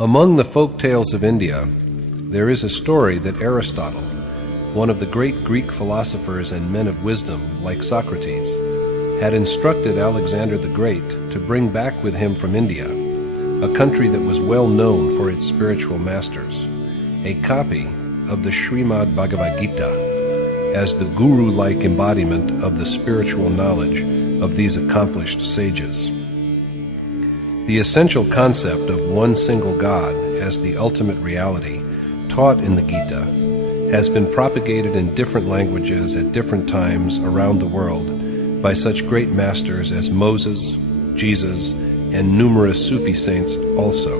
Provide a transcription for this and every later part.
Among the folk tales of India, there is a story that Aristotle, one of the great Greek philosophers and men of wisdom like Socrates, had instructed Alexander the Great to bring back with him from India, a country that was well known for its spiritual masters, a copy of the Srimad Bhagavad Gita as the guru-like embodiment of the spiritual knowledge of these accomplished sages. The essential concept of one single God as the ultimate reality taught in the Gita has been propagated in different languages at different times around the world by such great masters as Moses, Jesus, and numerous Sufi saints also.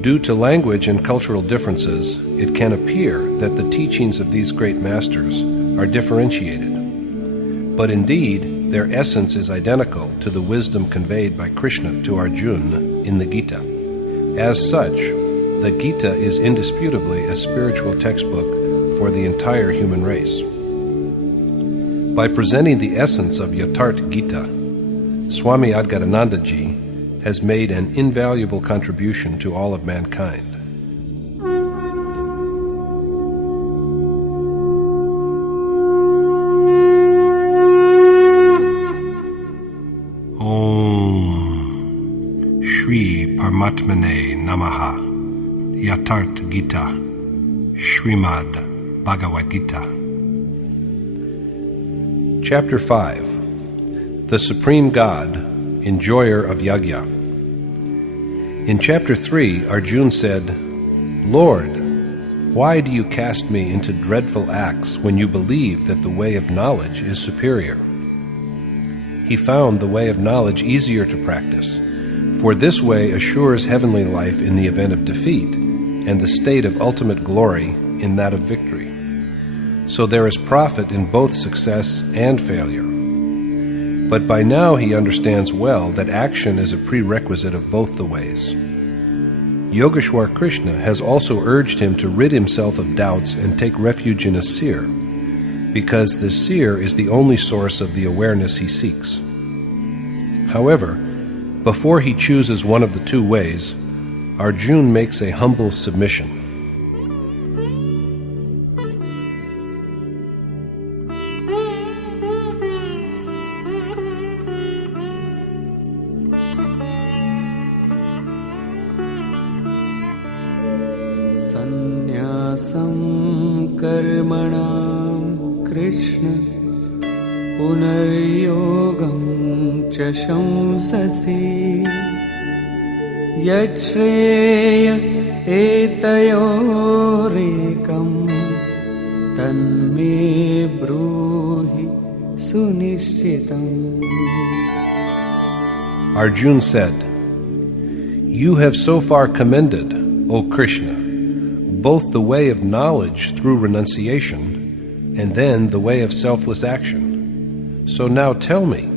Due to language and cultural differences, it can appear that the teachings of these great masters are differentiated. But indeed, their essence is identical to the wisdom conveyed by Krishna to Arjuna in the Gita. As such, the Gita is indisputably a spiritual textbook for the entire human race. By presenting the essence of Yatharth Gita, Swami Adgadanandaji has made an invaluable contribution to all of mankind. Om Shri Paramatmane Namaha. Yatharth Gita, Srimad Bhagavad Gita. Chapter 5. The Supreme God, Enjoyer of Yajna. In Chapter 3, Arjuna said, Lord, why do you cast me into dreadful acts when you believe that the way of knowledge is superior? He found the way of knowledge easier to practice, for this way assures heavenly life in the event of defeat, and the state of ultimate glory in that of victory. So there is profit in both success and failure. But by now he understands well that action is a prerequisite of both the ways. Yogeshwar Krishna has also urged him to rid himself of doubts and take refuge in a seer, because the seer is the only source of the awareness he seeks. However, before he chooses one of the two ways, Arjuna makes a humble submission. Sannyasam karmanam Krishna punaryogam cha shamsasi Yachreya etayorekam tanme bruhi sunishchitam. Arjuna said, You have so far commended, O Krishna, both the way of knowledge through renunciation and then the way of selfless action. So now tell me,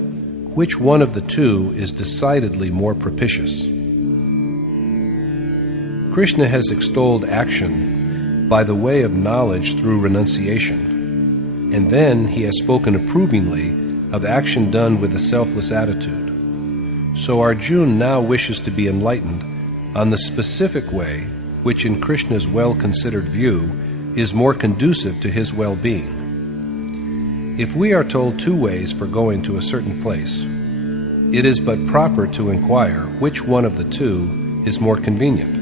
which one of the two is decidedly more propitious? Krishna has extolled action by the way of knowledge through renunciation, and then he has spoken approvingly of action done with a selfless attitude. So Arjuna now wishes to be enlightened on the specific way which in Krishna's well-considered view is more conducive to his well-being. If we are told two ways for going to a certain place, it is but proper to inquire which one of the two is more convenient.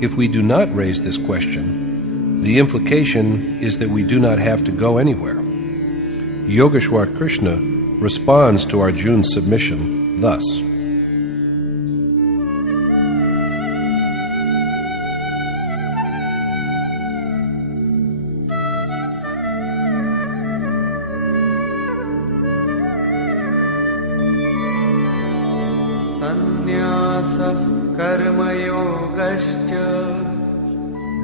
If we do not raise this question, the implication is that we do not have to go anywhere. Yogeshwar Krishna responds to Arjuna's submission thus. Sannyasa karma-yogascha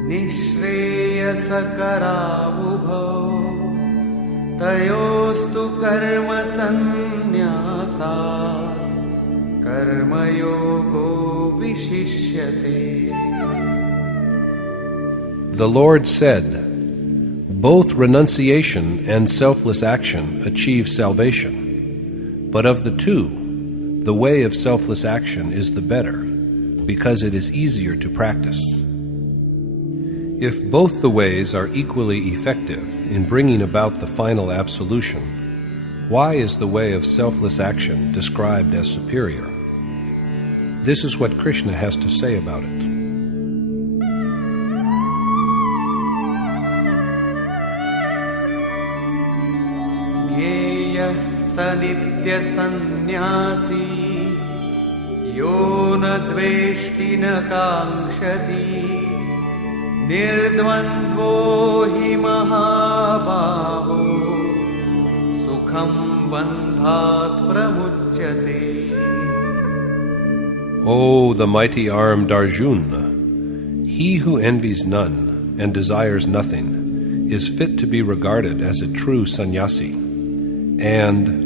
nishreyasa-karavubhau tayostu karma-sanyasat karma-yogo vishishyate. The Lord said, Both renunciation and selfless action achieve salvation, but of the two, the way of selfless action is the better, because it is easier to practice. If both the ways are equally effective in bringing about the final absolution, why is the way of selfless action described as superior? This is what Krishna has to say about it. Sanitya sannyasi yo na dveshti na kankshati nirdvandvo hi mahabaho sukham bandhat pramujyate. O the mighty-armed Arjuna, he who envies none and desires nothing is fit to be regarded as a true sannyasi, and,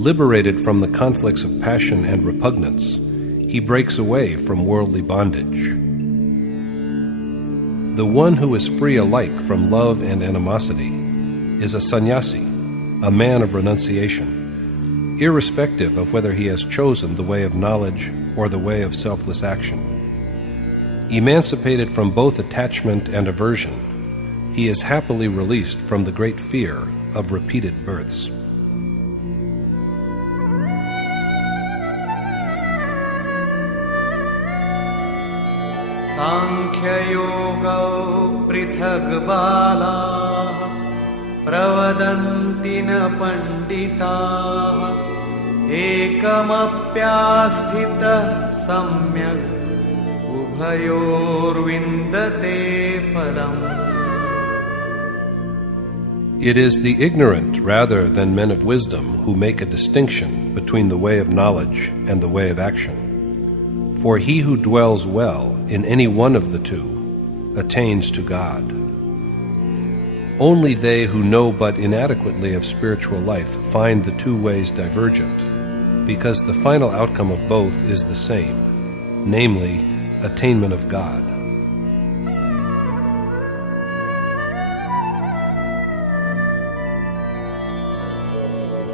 liberated from the conflicts of passion and repugnance, he breaks away from worldly bondage. The one who is free alike from love and animosity is a sannyasi, a man of renunciation, irrespective of whether he has chosen the way of knowledge or the way of selfless action. Emancipated from both attachment and aversion, he is happily released from the great fear of repeated births. Sankhya Yoga prithag bala pravadanti na pandita ekamapyasthita samyak ubhayor vindate phalam. It is the ignorant rather than men of wisdom who make a distinction between the way of knowledge and the way of action. For he who dwells well in any one of the two attains to God. Only they who know but inadequately of spiritual life find the two ways divergent, because the final outcome of both is the same, namely, attainment of God.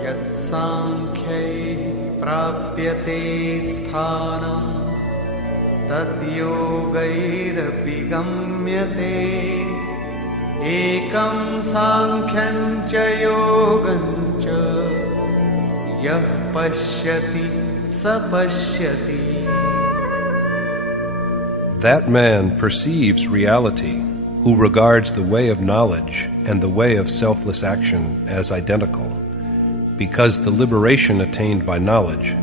Yat sankhya prapyate sthanam tat yogairapi gamyate ekam sankhyan cha yogam cha yah pashyati sa pashyati. That man perceives reality who regards the way of knowledge and the way of selfless action as identical, because the liberation attained by knowledge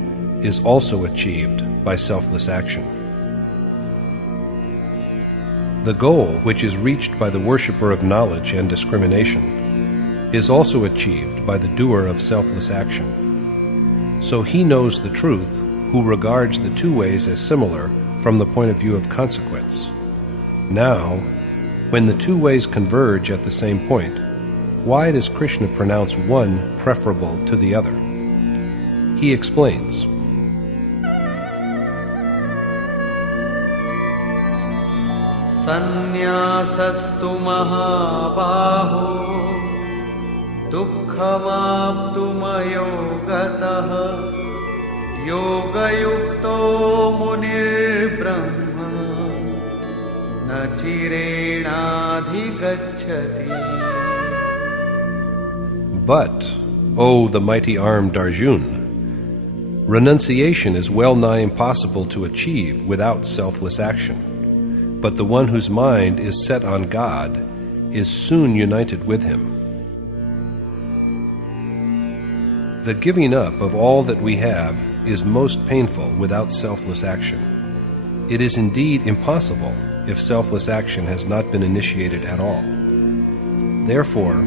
is also achieved by selfless action. The goal which is reached by the worshipper of knowledge and discrimination is also achieved by the doer of selfless action. So he knows the truth who regards the two ways as similar from the point of view of consequence. Now, when the two ways converge at the same point, why does Krishna pronounce one preferable to the other? He explains, Sannyasastu mahabaho dukkhamaptumayo gataha yoga yukto munir brahma na chirenadhigacchati. But, O the mighty-armed Arjuna, renunciation is well nigh impossible to achieve without selfless action. But the one whose mind is set on God is soon united with Him. The giving up of all that we have is most painful without selfless action. It is indeed impossible if selfless action has not been initiated at all. Therefore,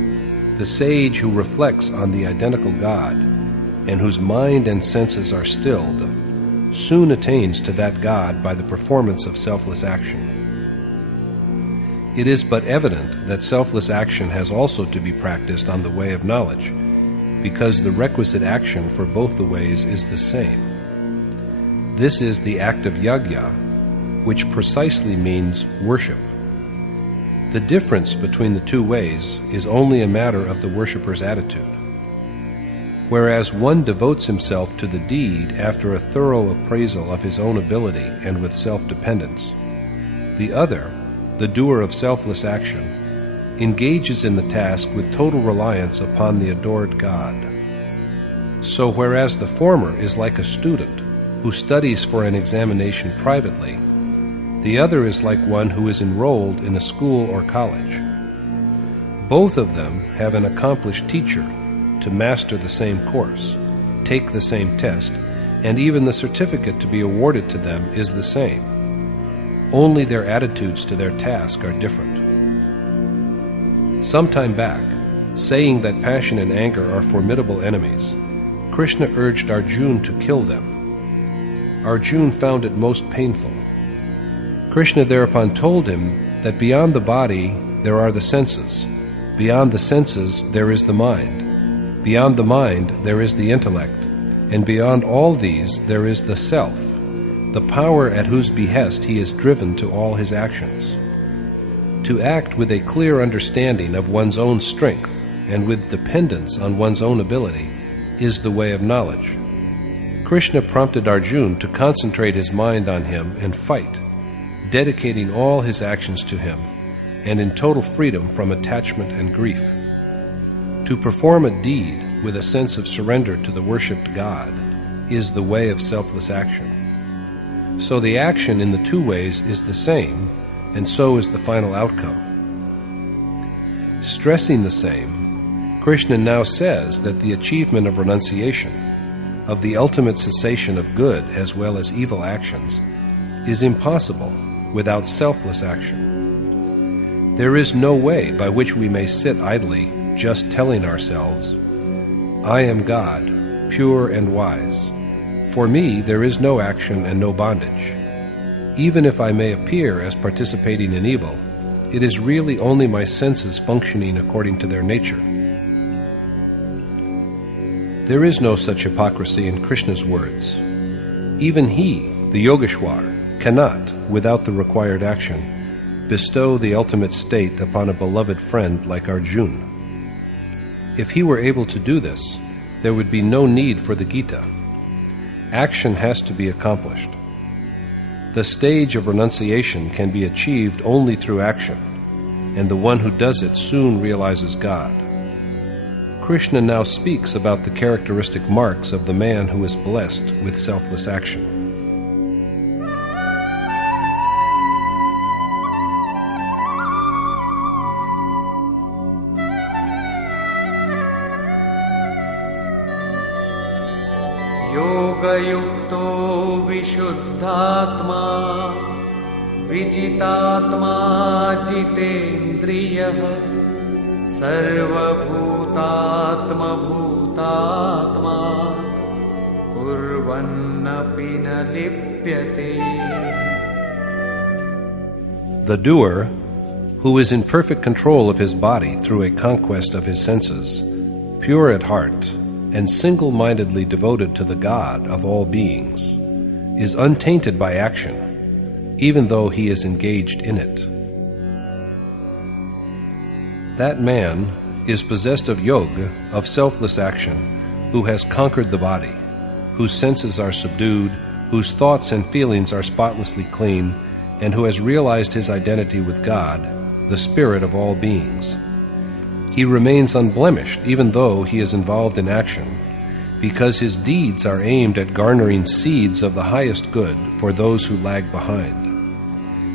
the sage who reflects on the identical God and whose mind and senses are stilled soon attains to that God by the performance of selfless action. It is but evident that selfless action has also to be practiced on the way of knowledge, because the requisite action for both the ways is the same. This is the act of yajna, which precisely means worship. The difference between the two ways is only a matter of the worshipper's attitude. whereas one devotes himself to the deed after a thorough appraisal of his own ability and with self-dependence. The other, the doer of selfless action, engages in the task with total reliance upon the adored God. So whereas the former is like a student who studies for an examination privately, the other is like one who is enrolled in a school or college. Both of them have an accomplished teacher to master the same course, take the same test, and even the certificate to be awarded to them is the same. Only their attitudes to their task are different. Some time back, saying that passion and anger are formidable enemies, Krishna urged Arjuna to kill them. Arjuna found it most painful. Krishna thereupon told him that beyond the body there are the senses, beyond the senses there is the mind, beyond the mind there is the intellect, and beyond all these there is the self, the power at whose behest he is driven to all his actions. To act with a clear understanding of one's own strength and with dependence on one's own ability is the way of knowledge. Krishna prompted Arjuna to concentrate his mind on him and fight, dedicating all his actions to him, and in total freedom from attachment and grief. To perform a deed with a sense of surrender to the worshipped God is the way of selfless action. So the action in the two ways is the same, and so is the final outcome. Stressing the same, Krishna now says that the achievement of renunciation, of the ultimate cessation of good as well as evil actions, is impossible without selfless action. There is no way by which we may sit idly just telling ourselves, "I am God, pure and wise. For me there is no action and no bondage. Even if I may appear as participating in evil, it is really only my senses functioning according to their nature." There is no such hypocrisy in Krishna's words. Even he, the Yogeshwar, cannot, without the required action, bestow the ultimate state upon a beloved friend like Arjuna. If he were able to do this, there would be no need for the Gita. Action has to be accomplished. The stage of renunciation can be achieved only through action, and the one who does it soon realizes God. Krishna now speaks about the characteristic marks of the man who is blessed with selfless action. योगयुक्तो विशुद्धात्मा विजितात्मा जितेन्द्रियः सर्वभूतात्मभूतात्मा कुर्वन्नपि न लिप्यते. The doer, who is in perfect control of his body through a conquest of his senses, pure at heart, and single-mindedly devoted to the God of all beings, is untainted by action, even though he is engaged in it. That man is possessed of yoga, of selfless action, who has conquered the body, whose senses are subdued, whose thoughts and feelings are spotlessly clean, and who has realized his identity with God, the Spirit of all beings. He remains unblemished even though he is involved in action, because his deeds are aimed at garnering seeds of the highest good for those who lag behind.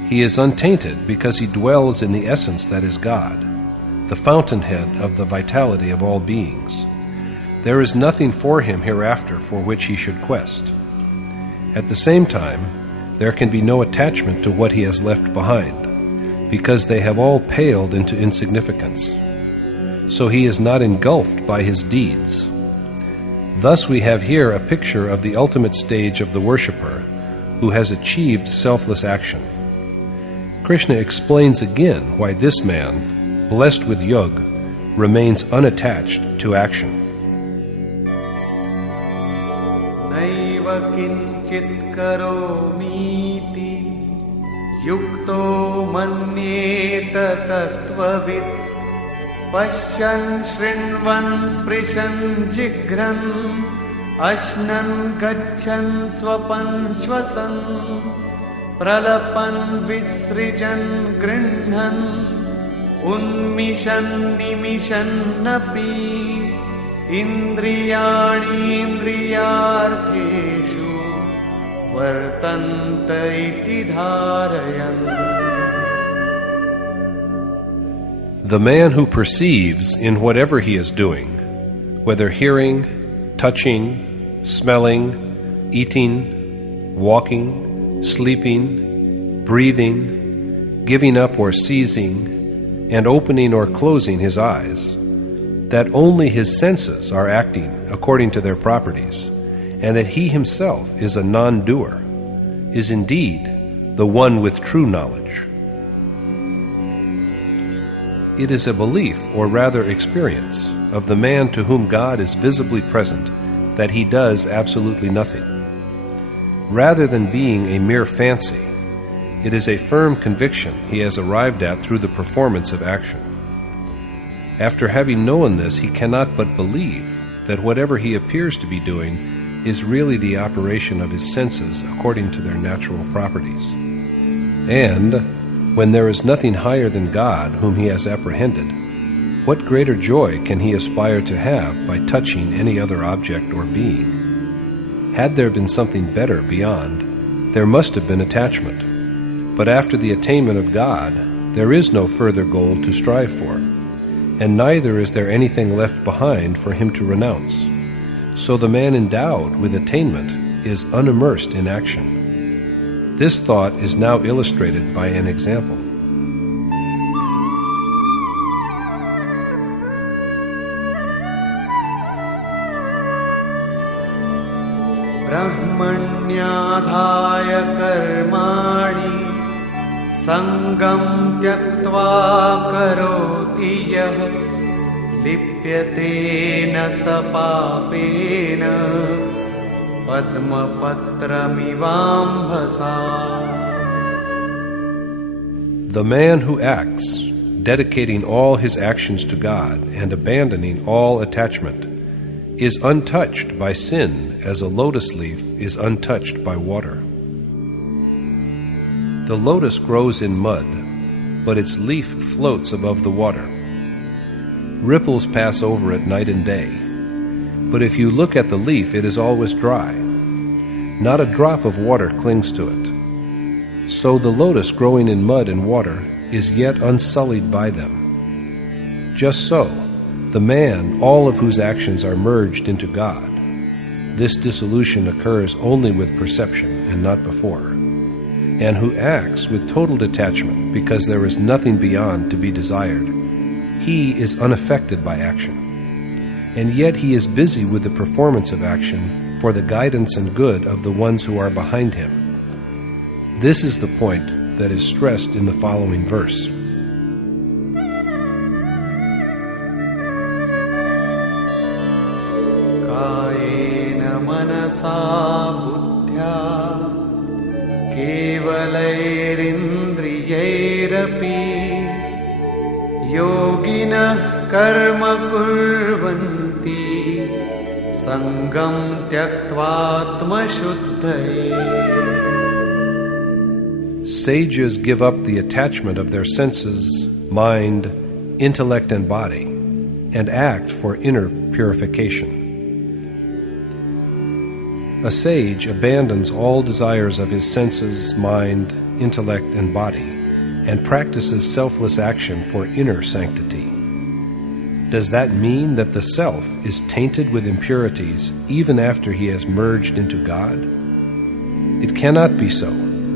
He is untainted because he dwells in the essence that is God, the fountainhead of the vitality of all beings. There is nothing for him hereafter for which he should quest. At the same time, there can be no attachment to what he has left behind, because they have all paled into insignificance. So he is not engulfed by his deeds. Thus we have here a picture of the ultimate stage of the worshipper who has achieved selfless action. Krishna explains again why this man, blessed with yoga, remains unattached to action. Naiva kinchit karomiti yukto manyeta tattvavid Pashyan shrinvan sprishan jigran ashnan gachan swapan shvasan pralapan visrijan grinhan unmishan nimishan napi indriyani indriyartheshu vartanta iti dharayan. The man who perceives in whatever he is doing, whether hearing, touching, smelling, eating, walking, sleeping, breathing, giving up or seizing, and opening or closing his eyes, that only his senses are acting according to their properties, and that he himself is a non-doer, is indeed the one with true knowledge. It is a belief, or rather experience, of the man to whom God is visibly present that he does absolutely nothing. Rather than being a mere fancy, it is a firm conviction he has arrived at through the performance of action. After having known this, he cannot but believe that whatever he appears to be doing is really the operation of his senses according to their natural properties. And when there is nothing higher than God whom he has apprehended, what greater joy can he aspire to have by touching any other object or being? Had there been something better beyond, there must have been attachment. But after the attainment of God, there is no further goal to strive for, and neither is there anything left behind for him to renounce. So the man endowed with attainment is unimmersed in action. This thought is now illustrated by an example. Brahmanyadhaya karmani sangam tyaktva karoti yah lipyate na sapapena The man who acts, dedicating all his actions to God and abandoning all attachment, is untouched by sin as a lotus leaf is untouched by water. The lotus grows in mud, but its leaf floats above the water. Ripples pass over it night and day. But if you look at the leaf, it is always dry. Not a drop of water clings to it. So the lotus growing in mud and water is yet unsullied by them. Just so, the man, all of whose actions are merged into God, this dissolution occurs only with perception and not before, and who acts with total detachment because there is nothing beyond to be desired, he is unaffected by action. And yet he is busy with the performance of action for the guidance and good of the ones who are behind him. This is the point that is stressed in the following verse. Kayena manasa buddhya kevalairindriyairapi yogina karma kurvanti sangam tyaktvatma shuddhaye. Sages give up the attachment of their senses, mind, intellect, and body, and act for inner purification. A sage abandons all desires of his senses, mind, intellect, and body, and practices selfless action for inner sanctity. Does that mean that the self is tainted with impurities even after he has merged into God? It cannot be so,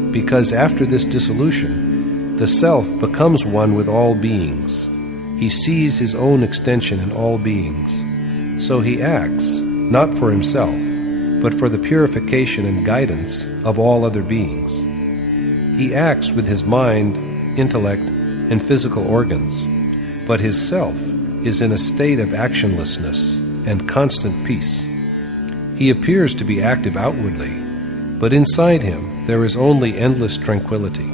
because after this dissolution, the self becomes one with all beings. He sees his own extension in all beings. So he acts, not for himself, but for the purification and guidance of all other beings. He acts with his mind, intellect, and physical organs, but his self is in a state of actionlessness and constant peace. He appears to be active outwardly, but inside him there is only endless tranquility.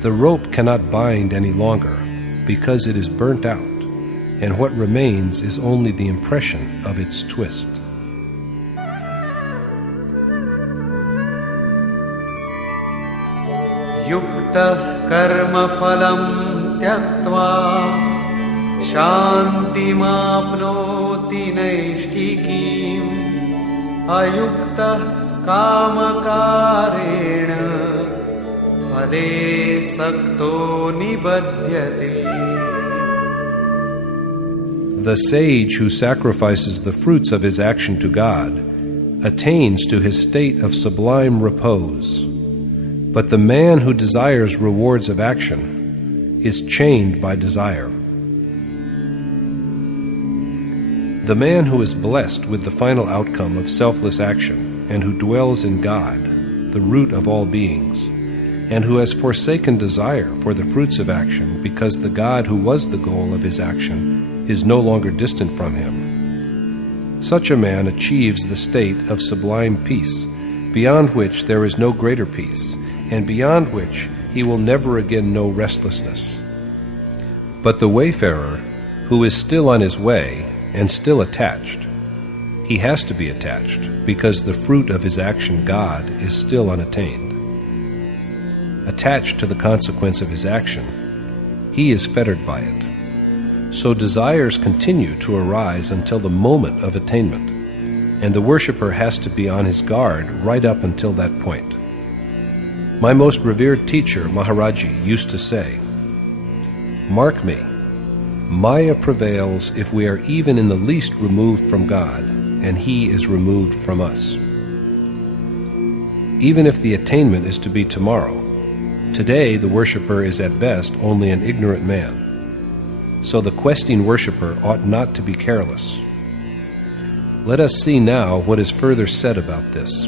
The rope cannot bind any longer because it is burnt out, and what remains is only the impression of its twist. Yuktah karma phalam tyaktva shantimapnoti naishtikim ayuktah kamakarena phale sakto nibadhyate. The sage who sacrifices the fruits of his action to God attains to his state of sublime repose. But the man who desires rewards of action is chained by desire. The man who is blessed with the final outcome of selfless action and who dwells in God, the root of all beings, and who has forsaken desire for the fruits of action because the God who was the goal of his action is no longer distant from him, such a man achieves the state of sublime peace, beyond which there is no greater peace, and beyond which he will never again know restlessness. But the wayfarer, who is still on his way and still attached, he has to be attached because the fruit of his action, God, is still unattained. Attached to the consequence of his action, he is fettered by it. So desires continue to arise until the moment of attainment, and the worshipper has to be on his guard right up until that point. My most revered teacher, Maharaji, used to say, "Mark me, Maya prevails if we are even in the least removed from God, and He is removed from us. Even if the attainment is to be tomorrow, today the worshipper is at best only an ignorant man. So the questing worshipper ought not to be careless." Let us see now what is further said about this.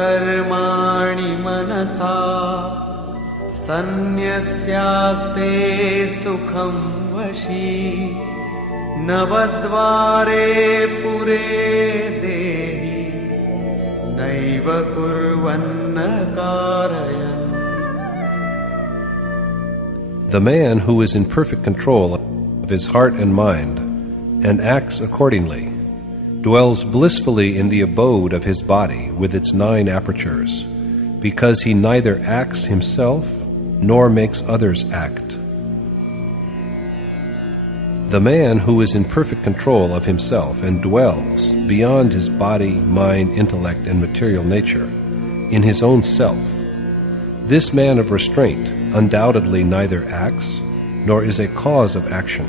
सर्वकर्माणि मनसा सन्न्यस्यास्ते सुखं वशी नवद्वारे पुरे देहि नैव कुर्वन्न कारयन्. The man who is in perfect control of his heart and mind and acts accordingly dwells blissfully in the abode of his body with its 9 apertures, because he neither acts himself nor makes others act. The man who is in perfect control of himself and dwells beyond his body, mind, intellect, and material nature, in his own self, this man of restraint undoubtedly neither acts nor is a cause of action.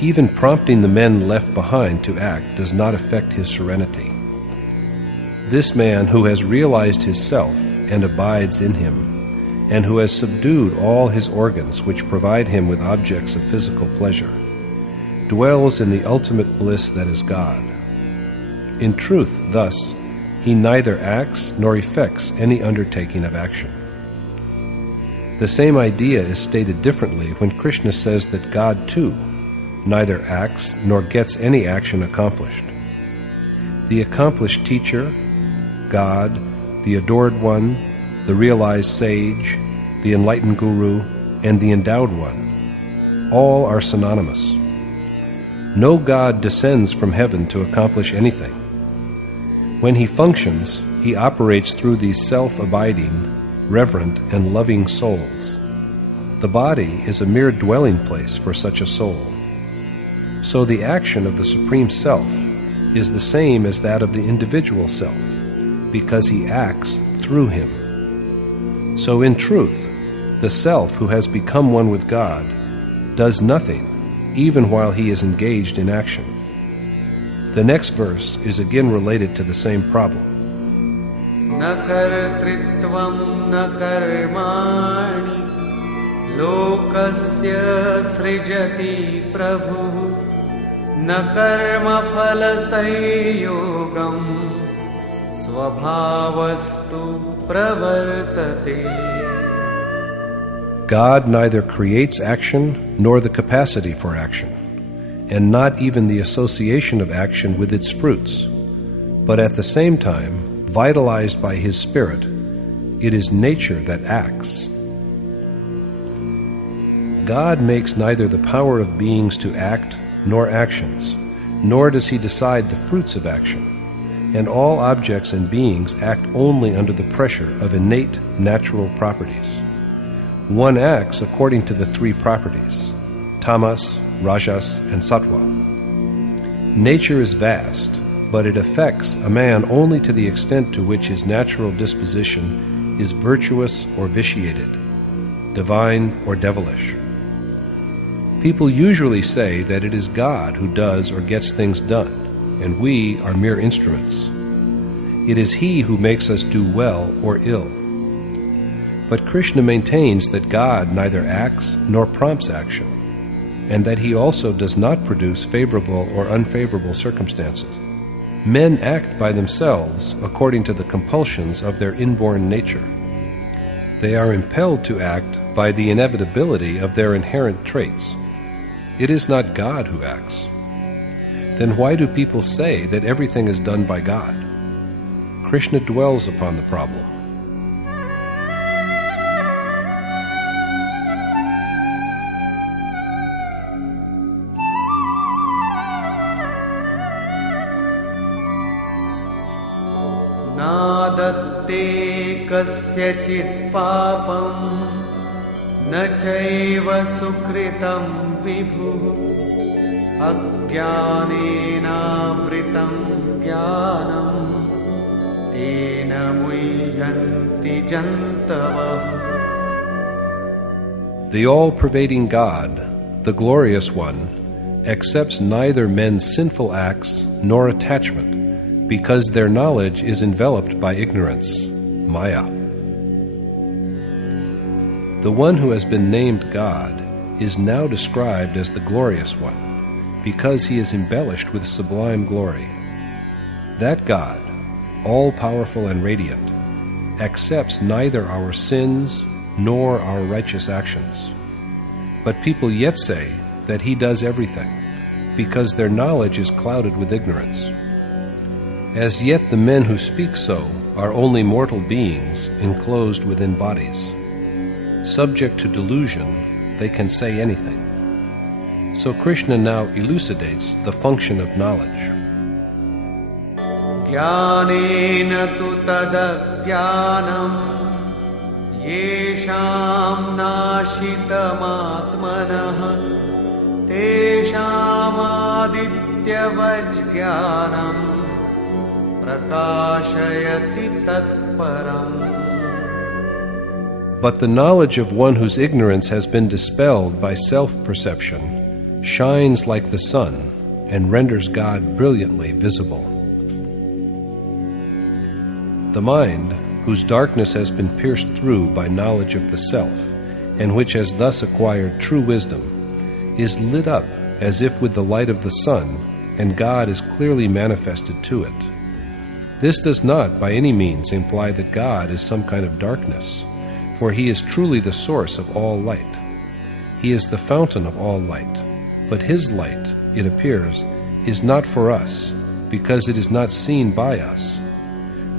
Even prompting the men left behind to act does not affect his serenity. This man who has realized his self and abides in him, and who has subdued all his organs which provide him with objects of physical pleasure, dwells in the ultimate bliss that is God. In truth, thus, he neither acts nor effects any undertaking of action. The same idea is stated differently when Krishna says that God, too, neither acts nor gets any action accomplished. The accomplished teacher, God, the adored one, the realized sage, the enlightened guru, and the endowed one, all are synonymous. No God descends from heaven to accomplish anything. When he functions, he operates through these self-abiding, reverent, and loving souls. The body is a mere dwelling place for such a soul. So the action of the Supreme Self is the same as that of the individual self, because he acts through him. So in truth, the self who has become one with God does nothing, even while he is engaged in action. The next verse is again related to the same problem. Na kartritvam na karmani lokasya srijati prabhu na karma phala sanyogam svabhavastu pravartate. God neither creates action nor the capacity for action, and not even the association of action with its fruits, but at the same time, vitalized by his spirit, it is nature that acts. God makes neither the power of beings to act nor actions, nor does he decide the fruits of action, and all objects and beings act only under the pressure of innate natural properties. One acts according to the three properties, tamas, rajas, and sattva. Nature is vast, but it affects a man only to the extent to which his natural disposition is virtuous or vitiated, divine or devilish. People usually say that it is God who does or gets things done, and we are mere instruments. It is He who makes us do well or ill. But Krishna maintains that God neither acts nor prompts action, and that He also does not produce favorable or unfavorable circumstances. Men act by themselves according to the compulsions of their inborn nature. They are impelled to act by the inevitability of their inherent traits. It is not God who acts. Then why do people say that everything is done by God? Krishna dwells upon the problem. नादत्ते कस्यचित् पापं न चैव सुकृतं विभुः अज्ञानेनावृतं ज्ञानं तेन मुह्यन्ति जन्तवः. The all-pervading God, the Glorious One, accepts neither men's sinful acts nor attachment, because their knowledge is enveloped by ignorance, Maya. The one who has been named God is now described as the Glorious One, because he is embellished with sublime glory. That God, all-powerful and radiant, accepts neither our sins nor our righteous actions. But people yet say that he does everything, because their knowledge is clouded with ignorance. As yet the men who speak so are only mortal beings enclosed within bodies. Subject to delusion, they can say anything. So Krishna now elucidates the function of knowledge. Jnanena tu tadajnanam yesham nashitamatmanah tesham adityavajnanam prakashayati tatparam. But the knowledge of one whose ignorance has been dispelled by self-perception shines like the sun and renders God brilliantly visible. The mind, whose darkness has been pierced through by knowledge of the self, and which has thus acquired true wisdom, is lit up as if with the light of the sun, and God is clearly manifested to it. This does not by any means imply that God is some kind of darkness, for He is truly the source of all light. He is the fountain of all light, but His light, it appears, is not for us, because it is not seen by us.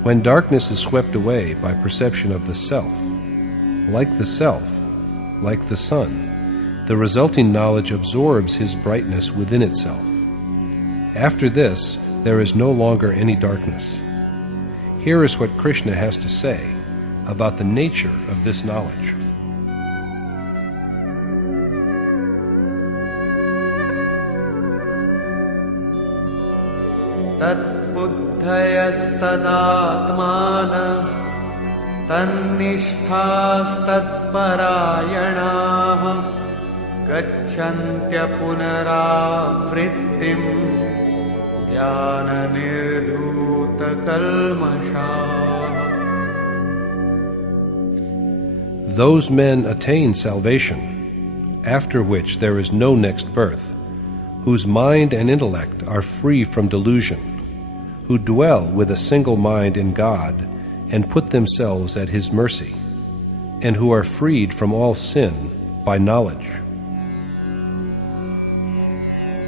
When darkness is swept away by perception of the self, like the sun, the resulting knowledge absorbs His brightness within itself. After this, there is no longer any darkness. Here is what Krishna has to say about the nature of this knowledge. Tat-buddhayastad-atmana tannishthastad-parayanaha gacchantya punaravrittim jnana-nirdhuta-kalmashaha. Those men attain salvation, after which there is no next birth, whose mind and intellect are free from delusion, who dwell with a single mind in God and put themselves at His mercy, and who are freed from all sin by knowledge.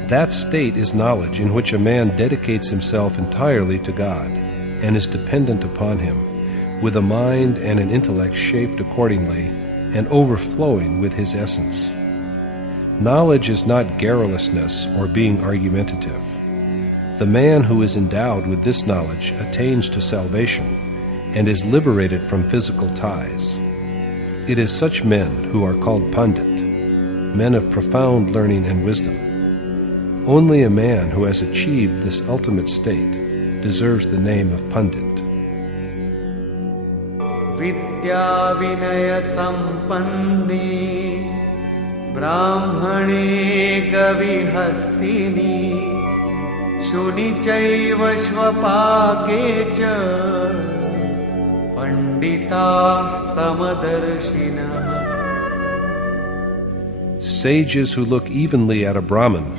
That state is knowledge in which a man dedicates himself entirely to God and is dependent upon Him, with a mind and an intellect shaped accordingly and overflowing with His essence. Knowledge is not garrulousness or being argumentative. The man who is endowed with this knowledge attains to salvation and is liberated from physical ties. It is such men who are called Pandit, men of profound learning and wisdom. Only a man who has achieved this ultimate state deserves the name of Pandit. Vidya Vinaya Sampanni Brahmane Gavihastini Shuni Chaiva Shvapake Cha Pandita Samadarshina. Sages who look evenly at a Brahmin,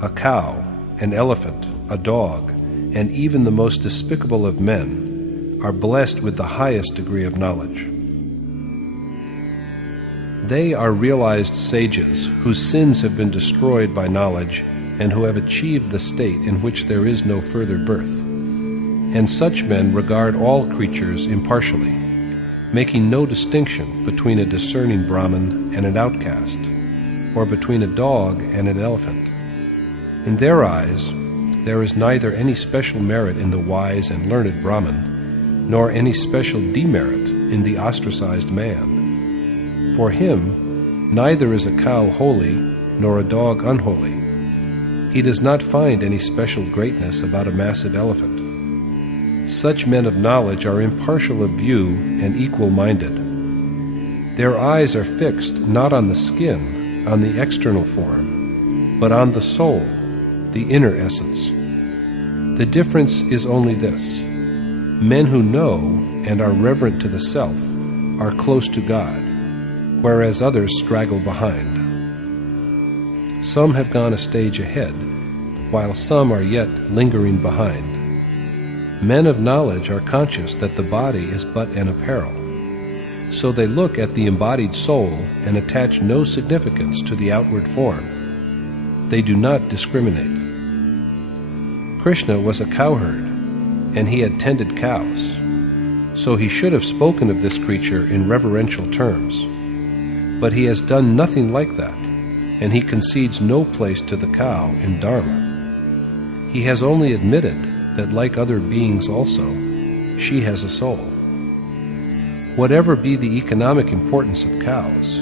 a cow, an elephant, a dog, and even the most despicable of men are blessed with the highest degree of knowledge. They are realized sages whose sins have been destroyed by knowledge and who have achieved the state in which there is no further birth. And such men regard all creatures impartially, making no distinction between a discerning Brahmin and an outcast, or between a dog and an elephant. In their eyes, there is neither any special merit in the wise and learned Brahmin, nor any special demerit in the ostracized man. For him, neither is a cow holy nor a dog unholy. He does not find any special greatness about a massive elephant. Such men of knowledge are impartial of view and equal-minded. Their eyes are fixed not on the skin, on the external form, but on the soul, the inner essence. The difference is only this: men who know and are reverent to the self are close to God, whereas others straggle behind. Some have gone a stage ahead, while some are yet lingering behind. Men of knowledge are conscious that the body is but an apparel, so they look at the embodied soul and attach no significance to the outward form. They do not discriminate. Krishna was a cowherd, and he had tended cows, so he should have spoken of this creature in reverential terms. But he has done nothing like that, and he concedes no place to the cow in Dharma. He has only admitted that, like other beings also, she has a soul. Whatever be the economic importance of cows,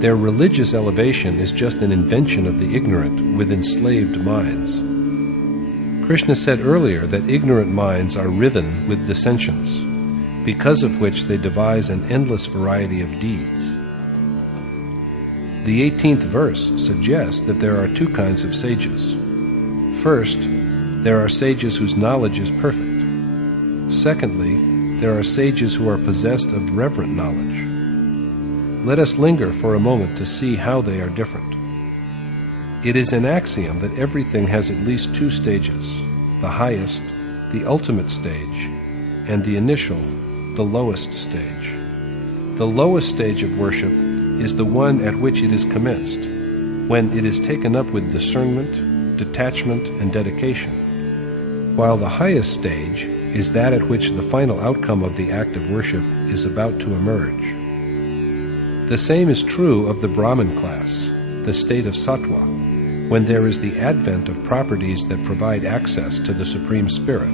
their religious elevation is just an invention of the ignorant with enslaved minds. Krishna said earlier that ignorant minds are riven with dissensions, because of which they devise an endless variety of deeds. The 18th verse suggests that there are two kinds of sages. First, there are sages whose knowledge is perfect. Secondly, there are sages who are possessed of reverent knowledge. Let us linger for a moment to see how they are different. It is an axiom that everything has at least two stages: the highest, the ultimate stage, and the initial, the lowest stage. The lowest stage of worship is the one at which it is commenced, when it is taken up with discernment, detachment, and dedication, while the highest stage is that at which the final outcome of the act of worship is about to emerge. The same is true of the Brahmin class, the state of sattva, when there is the advent of properties that provide access to the Supreme Spirit,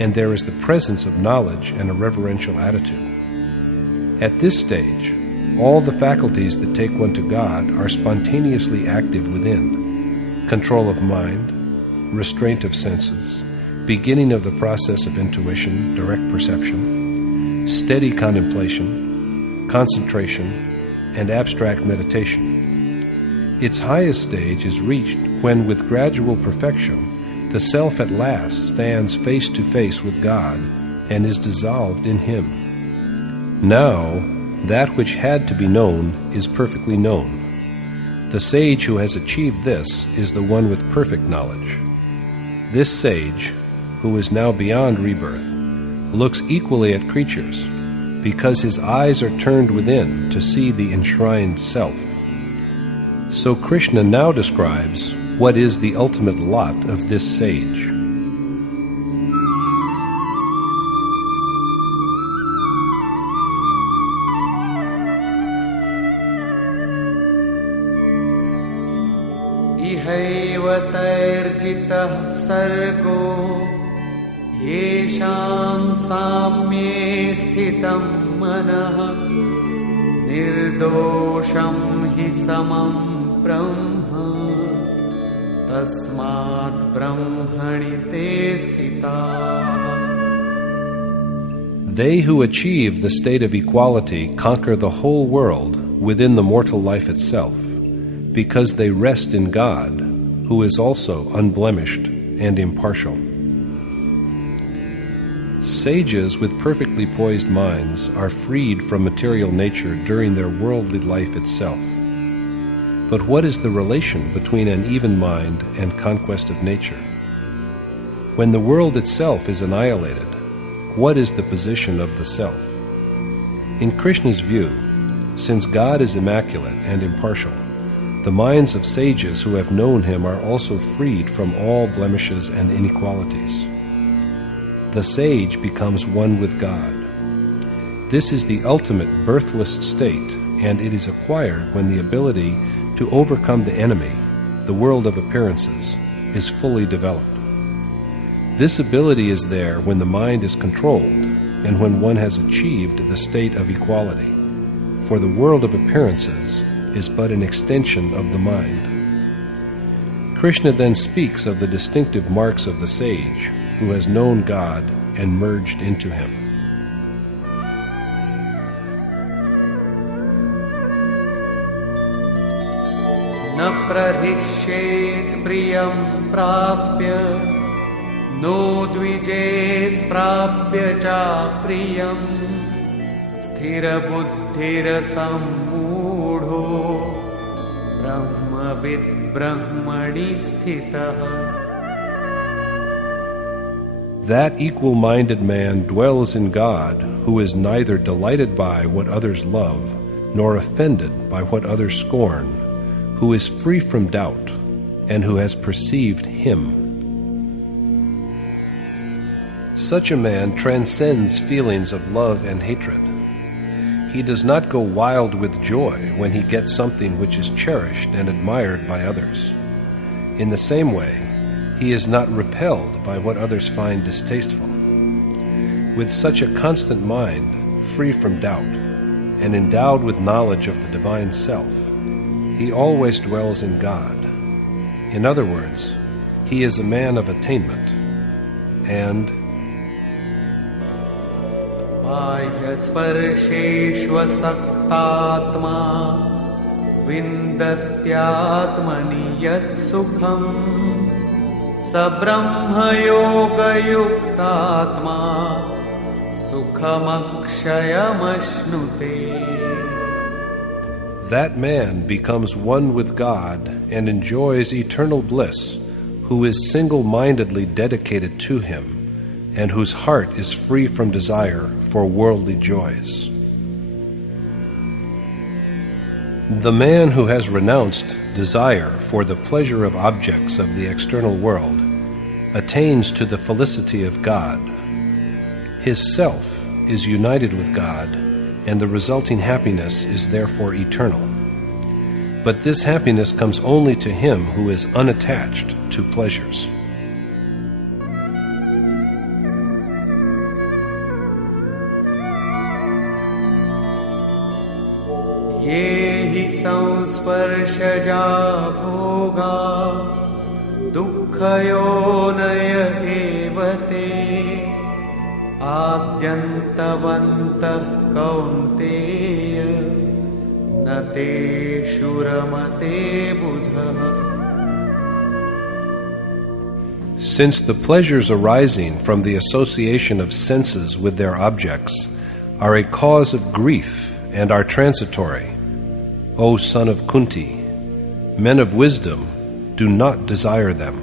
and there is the presence of knowledge and a reverential attitude. At this stage, all the faculties that take one to God are spontaneously active within: control of mind, restraint of senses, beginning of the process of intuition, direct perception, steady contemplation, concentration, and abstract meditation. Its highest stage is reached when, with gradual perfection, the self at last stands face to face with God and is dissolved in Him. Now, that which had to be known is perfectly known. The sage who has achieved this is the one with perfect knowledge. This sage, who is now beyond rebirth, looks equally at creatures, because his eyes are turned within to see the enshrined self. So Krishna now describes what is the ultimate lot of this sage. इहैव तैर्जितः सर्गो येषां साम्ये स्थितं मनः निर्दोषं हि समं ब्रह्म तस्मात् ब्रह्मणि ते स्थिताः. They who achieve the state of equality conquer the whole world within the mortal life itself, because they rest in God, who is also unblemished and impartial. Sages with perfectly poised minds are freed from material nature during their worldly life itself. But what is the relation between an even mind and conquest of nature? When the world itself is annihilated, what is the position of the self? In Krishna's view, since God is immaculate and impartial, the minds of sages who have known him are also freed from all blemishes and inequalities. The sage becomes one with God. This is the ultimate birthless state, and it is acquired when the ability to overcome the enemy, the world of appearances, is fully developed. This ability is there when the mind is controlled and when one has achieved the state of equality, for the world of appearances is but an extension of the mind. Krishna then speaks of the distinctive marks of the sage who has known God and merged into him. न प्रहिष्येत् प्रियं प्राप्य no द्विजेत् प्राप्य च प्रियं स्थिरबुद्धिरसम्मूढो ब्रह्मविद् ब्रह्मणि स्थितः. That equal-minded man dwells in God, who is neither delighted by what others love, nor offended by what others scorn, who is free from doubt, and who has perceived him. Such a man transcends feelings of love and hatred. He does not go wild with joy when he gets something which is cherished and admired by others. In the same way, he is not repelled by what others find distasteful. With such a constant mind, free from doubt, and endowed with knowledge of the divine self, he always dwells in God. In other words, he is a man of attainment, and बाह्यस्पर्शेष्वसक्तात्मा विन्दत्यात्मनि यत् सुखम् स ब्रह्मयोगयुक्तात्मा सुखमक्षयमश्नुते. that man becomes one with God and enjoys eternal bliss, who is single-mindedly dedicated to him, and whose heart is free from desire for worldly joys. The man who has renounced desire for the pleasure of objects of the external world attains to the felicity of God. His self is united with God, and the resulting happiness is therefore eternal. But this happiness comes only to him who is unattached to pleasures. ये हि संस्पर्शजा भोगा दुःखयोनय एव ते आद्यन्तवन्तः कौन्तेय न तेषु रमते बुधः. Since the pleasures arising from the association of senses with their objects are a cause of grief and are transitory, O son of Kunti, men of wisdom do not desire them.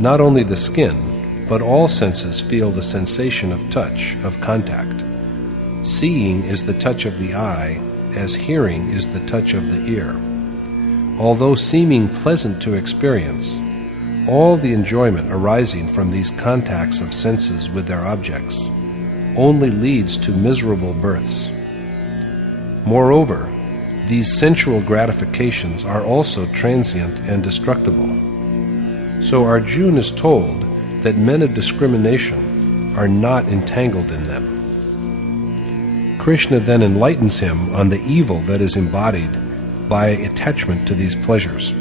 Not only the skin, but all senses feel the sensation of touch, of contact. Seeing is the touch of the eye, as hearing is the touch of the ear. although seeming pleasant to experience, all the enjoyment arising from these contacts of senses with their objects only leads to miserable births. Moreover, these sensual gratifications are also transient and destructible. So Arjuna is told that men of discrimination are not entangled in them. Krishna then enlightens him on the evil that is embodied by attachment to these pleasures.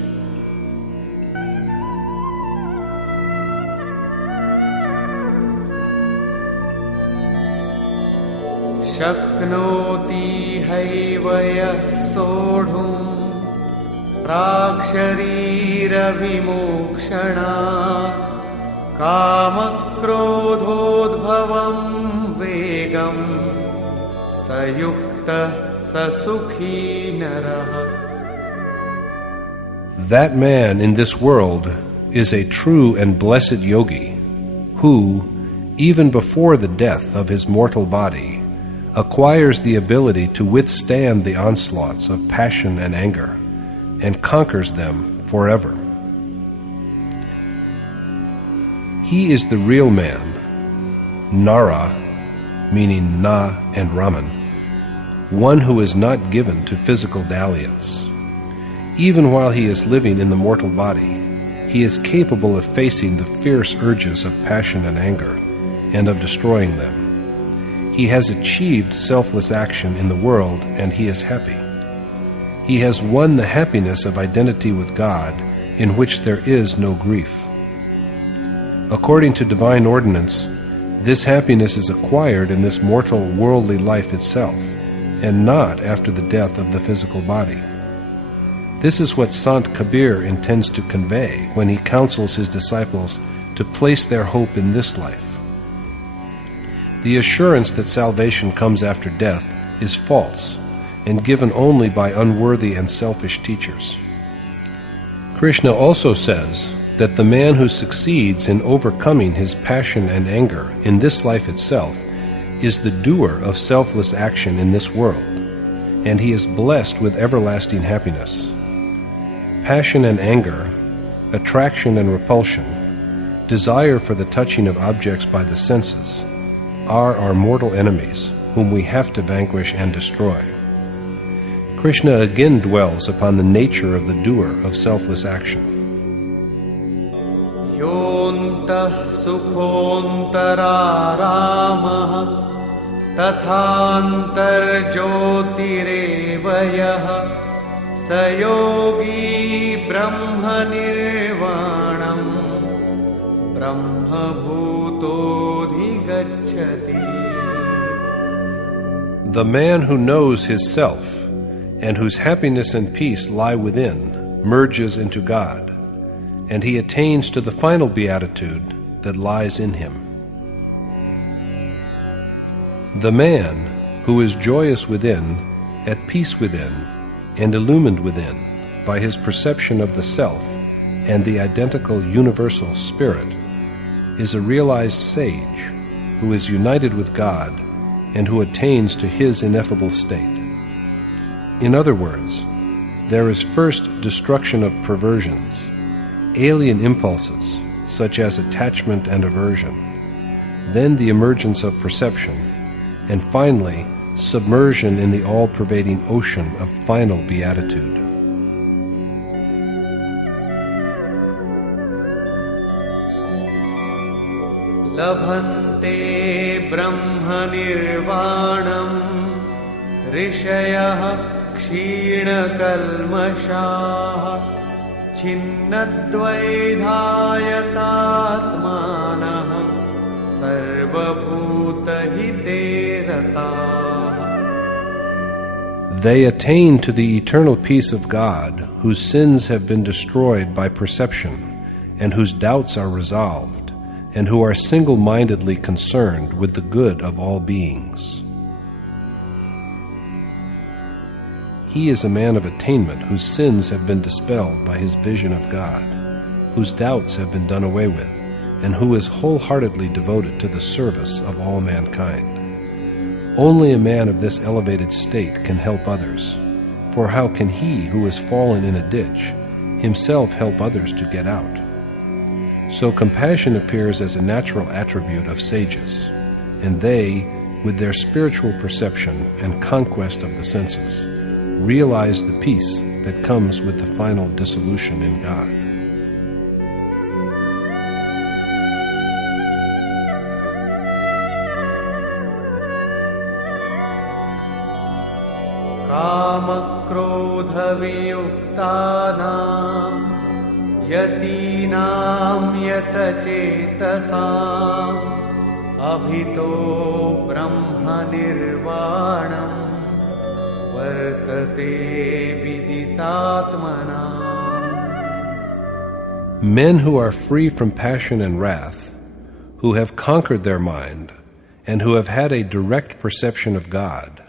Shaknoti haivaya sodhum praksharira vimokshana kamakrodhodbhavam vegam sayukta sasukhi naraha. That man in this world is a true and blessed yogi who, even before the death of his mortal body, acquires the ability to withstand the onslaughts of passion and anger and conquers them forever. He is the real man, Nara, meaning Na and Raman, one who is not given to physical dalliance. Even while he is living in the mortal body, he is capable of facing the fierce urges of passion and anger and of destroying them. He has achieved selfless action in the world, and he is happy. He has won the happiness of identity with God, in which there is no grief. According to divine ordinance, this happiness is acquired in this mortal worldly life itself, and not after the death of the physical body. This is what Sant Kabir intends to convey when he counsels his disciples to place their hope in this life. The assurance that salvation comes after death is false and given only by unworthy and selfish teachers. Krishna also says that the man who succeeds in overcoming his passion and anger in this life itself is the doer of selfless action in this world, and he is blessed with everlasting happiness. Passion and anger, attraction and repulsion, desire for the touching of objects by the senses, are our mortal enemies, whom we have to vanquish and destroy. Krishna again dwells upon the nature of the doer of selfless action. Yontah sukhontararamah tathantar jyotirevayah sayogi brahma nirvanam brahma bhutodhigacchati. The man who knows his self and whose happiness and peace lie within merges into God, and he attains to the final beatitude that lies in him. The man who is joyous within, at peace within, and illumined within by his perception of the self and the identical universal spirit is a realized sage who is united with God and who attains to his ineffable state. In other words, there is first destruction of perversions, alien impulses such as attachment and aversion, then the emergence of perception, and finally submersion in the all-pervading ocean of final beatitude. Labhante brahma nirvanam rishayah kshina kalmashah chinnadvaidhayatatmanah sarvabhutahite ratah. They attain to the eternal peace of God, whose sins have been destroyed by perception, and whose doubts are resolved, and who are single-mindedly concerned with the good of all beings. He is a man of attainment whose sins have been dispelled by his vision of God, whose doubts have been done away with, and who is wholeheartedly devoted to the service of all mankind. Only a man of this elevated state can help others, For how can he who has fallen in a ditch himself help others to get out? So compassion appears as a natural attribute of sages, and they, with their spiritual perception and conquest of the senses, realize the peace that comes with the final dissolution in God. कामक्रोधवियुक्तानां यतीनां यतचेतसाम् अभितो ब्रह्मनिर्वाणं वर्तते विदितात्मनाम्. Men who are free from passion and wrath, who have conquered their mind, and who have had a direct perception of God,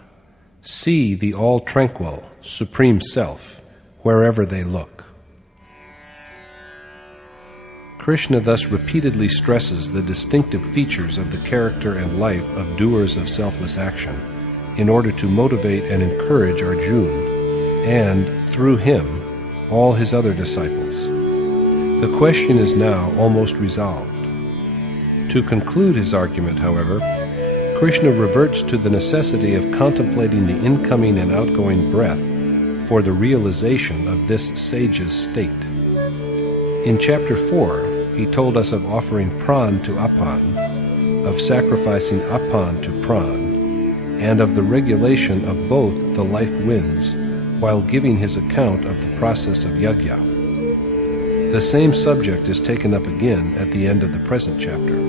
see the all-tranquil, Supreme Self wherever they look. Krishna thus repeatedly stresses the distinctive features of the character and life of doers of selfless action in order to motivate and encourage Arjuna and, through him, all his other disciples. The question is now almost resolved. To conclude his argument, however, Krishna reverts to the necessity of contemplating the incoming and outgoing breath for the realization of this sage's state. In Chapter 4, he told us of offering pran to apan, of sacrificing apan to pran, and of the regulation of both the life winds while giving his account of the process of yajna. The same subject is taken up again at the end of the present chapter.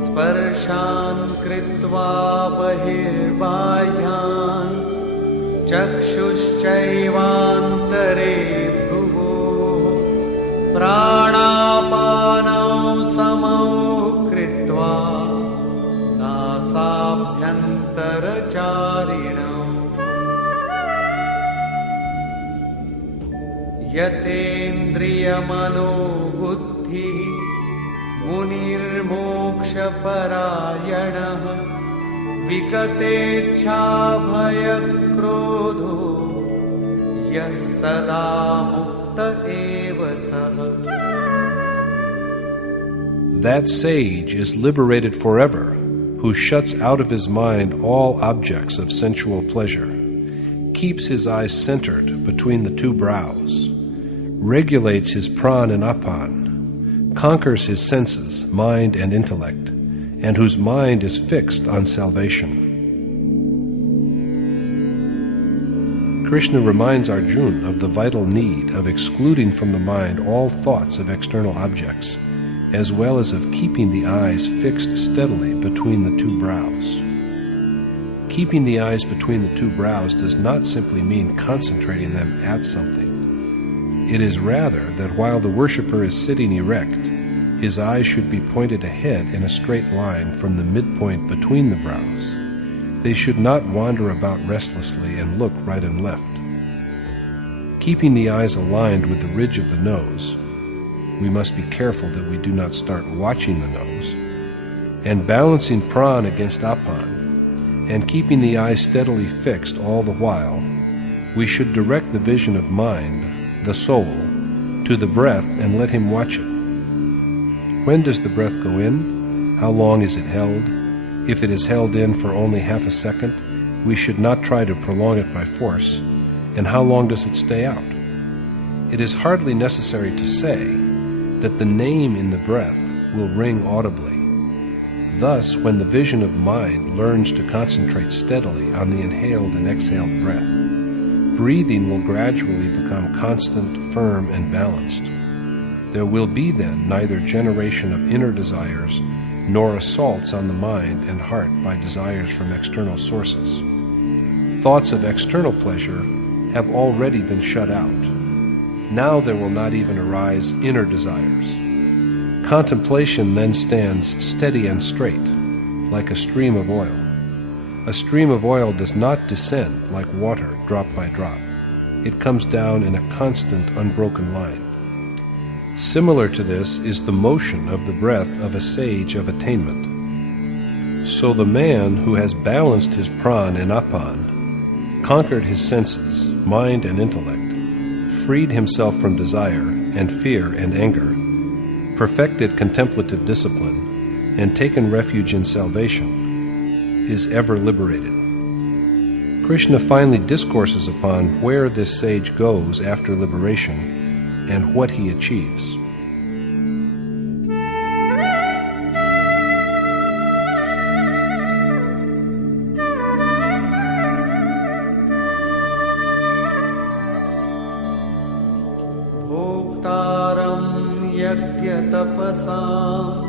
स्पर्शान् कृत्वा बहिर्बाह्यान् चक्षुश्चैवान्तरे भ्रुवोः प्राणापानौ समौ कृत्वा नासाभ्यन्तरचारिणौ यतेन्द्रियमनोबुद्धिः मुनिर्मोक्षपरायणः विगतेच्छाभयक्रोधो यः सदा मुक्त एव सः. That sage is liberated forever, who shuts out of his mind all objects of sensual pleasure, keeps his eyes centered between the two brows, regulates his pran and apan, conquers his senses, mind and intellect, and whose mind is fixed on salvation. Krishna reminds Arjuna of the vital need of excluding from the mind all thoughts of external objects, as well as of keeping the eyes fixed steadily between the two brows. Keeping the eyes between the two brows does not simply mean concentrating them at something. It is rather that while the worshipper is sitting erect, his eyes should be pointed ahead in a straight line from the midpoint between the brows. They should not wander about restlessly and look right and left. Keeping the eyes aligned with the ridge of the nose, we must be careful that we do not start watching the nose, and balancing pran against apan, and keeping the eyes steadily fixed all the while, we should direct the vision of mind, the soul, to the breath and let him watch it. When does the breath go in? How long is it held? If it is held in for only half a second, we should not try to prolong it by force. And how long does it stay out? It is hardly necessary to say that the name in the breath will ring audibly. Thus, when the vision of mind learns to concentrate steadily on the inhaled and exhaled breath, breathing will gradually become constant, firm, and balanced. There will be then neither generation of inner desires nor assaults on the mind and heart by desires from external sources. Thoughts of external pleasure have already been shut out. Now there will not even arise inner desires. Contemplation then stands steady and straight, like a stream of oil. A stream of oil does not descend like water drop by drop. It comes down in a constant, unbroken line. Similar to this is the motion of the breath of a sage of attainment. So the man who has balanced his pran and apan, conquered his senses, mind and intellect, freed himself from desire and fear and anger, perfected contemplative discipline, and taken refuge in salvation, is ever liberated. Krishna finally discourses upon where this sage goes after liberation and what he achieves. Tapasam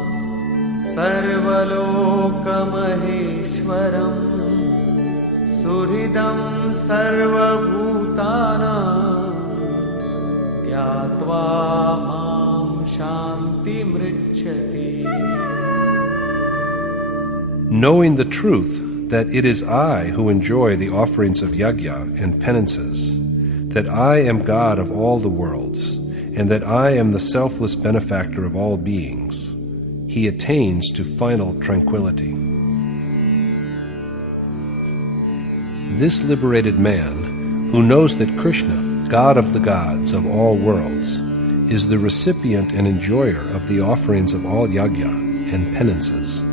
sarvalokamaheshwaram suhridam sarvabhutanam vyatva mam shanti mricchati. Knowing the truth that it is I who enjoy the offerings of yajna and penances, that I am God of all the worlds, and that I am the selfless benefactor of all beings, he attains to final tranquility. This liberated man, who knows that Krishna, God of the gods of all worlds, is the recipient and enjoyer of the offerings of all yajna and penances,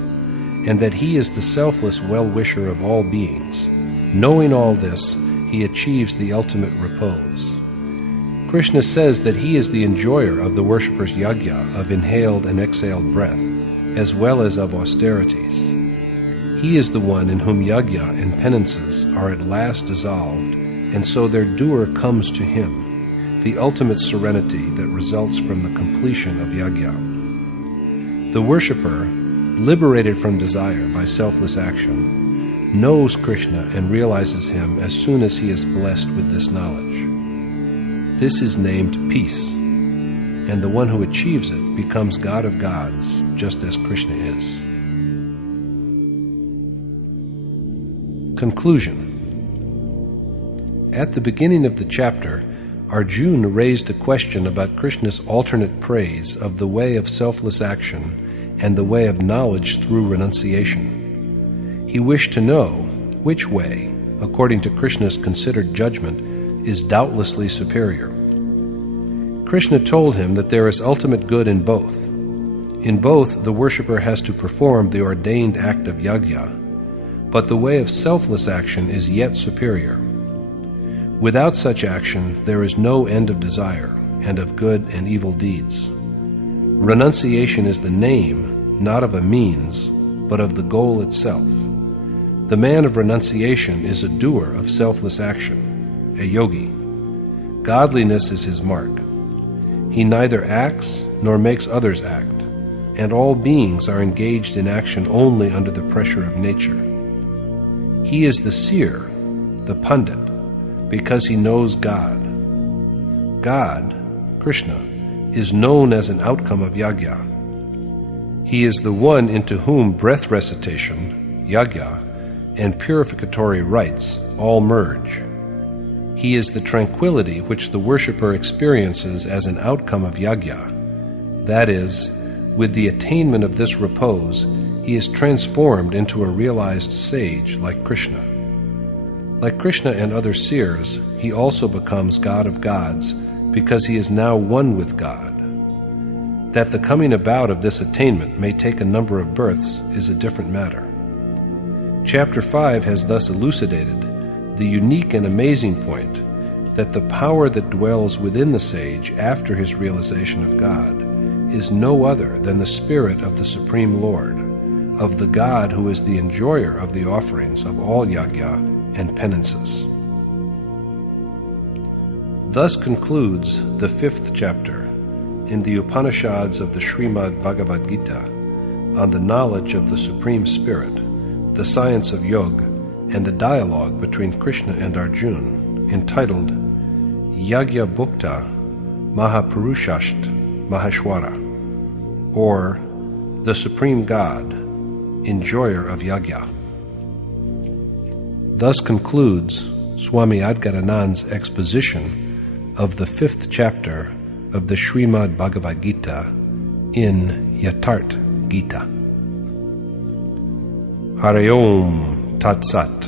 and that he is the selfless well-wisher of all beings, knowing all this, he achieves the ultimate repose. Krishna says that he is the enjoyer of the worshipper's yajna of inhaled and exhaled breath, as well as of austerities. He is the one in whom yajna and penances are at last dissolved, and so their doer comes to him, the ultimate serenity that results from the completion of yajna. The worshipper, liberated from desire by selfless action, knows Krishna and realizes him as soon as he is blessed with this knowledge. This is named peace, and the one who achieves it becomes God of gods, just as Krishna is. Conclusion. At the beginning of the chapter, Arjuna raised a question about Krishna's alternate praise of the way of selfless action and the way of knowledge through renunciation. He wished to know which way, according to Krishna's considered judgment, is doubtlessly superior. Krishna told him that there is ultimate good in both. In both, the worshipper has to perform the ordained act of yajna, but the way of selfless action is yet superior. Without such action, there is no end of desire and of good and evil deeds. Renunciation is the name, not of a means, but of the goal itself. The man of renunciation is a doer of selfless action, a yogi. Godliness is his mark. He neither acts nor makes others act, and all beings are engaged in action only under the pressure of nature. He is the seer, the pundit, because he knows God. God, Krishna, is known as an outcome of yajna. He is the one into whom breath recitation, yajna, and purificatory rites all merge. He is the tranquility which the worshipper experiences as an outcome of yajna. That is, with the attainment of this repose, he is transformed into a realized sage like Krishna. Like Krishna and other seers, he also becomes God of gods because he is now one with God. That the coming about of this attainment may take a number of births is a different matter. Chapter 5 has thus elucidated the unique and amazing point that the power that dwells within the sage after his realization of God is no other than the spirit of the Supreme Lord, of the God who is the enjoyer of the offerings of all yajna and penances. Thus concludes the 5th chapter in the Upanishads of the Srimad Bhagavad Gita on the knowledge of the Supreme Spirit, the science of yoga, and the dialogue between Krishna and Arjuna, entitled Yajna Bhukta Mahapurushasht Maheshwara, or the Supreme God, enjoyer of yajna. Thus concludes Swami Adgaranand's exposition of the 5th chapter of the Srimad Bhagavad Gita in Yatharth Gita. Hari Om Tat Sat.